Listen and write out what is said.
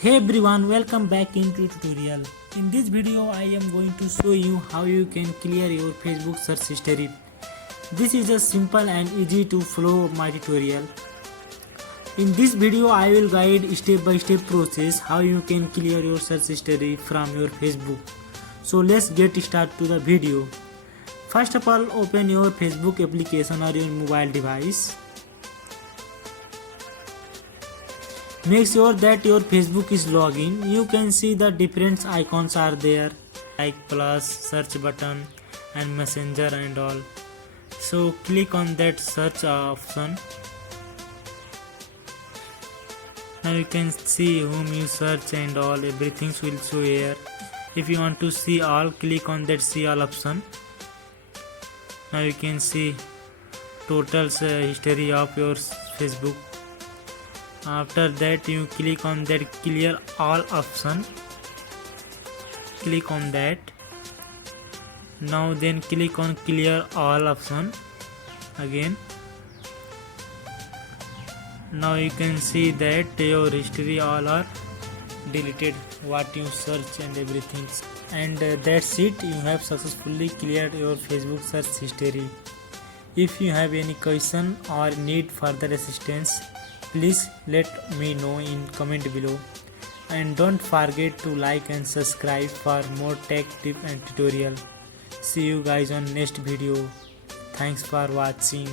Hey everyone, welcome back into tutorial. In this video I am going to show you how you can clear your Facebook search history. This is a simple and easy to follow my tutorial. In this video I will guide step by step process how you can clear your search history from your Facebook. So let's get started to the video. First of all, open your Facebook application on your mobile device. Make sure that your Facebook is logged in. You can see the different icons are there like plus, search button and messenger and all. So click on that search option. Now you can see whom you search and all, everything will show here. If you want to see all, click on that see all option. Now you can see total history of your Facebook. After that you click on that clear all option. Click on that. Now then click on clear all option again. Now you can see that your history all are deleted, what you search and everything. And that's it, you have successfully cleared your Facebook search history. If you have any question or need further assistance, please let me know in comment below, and don't forget to like and subscribe for more tech tip and tutorial. See you guys on next video. Thanks for watching.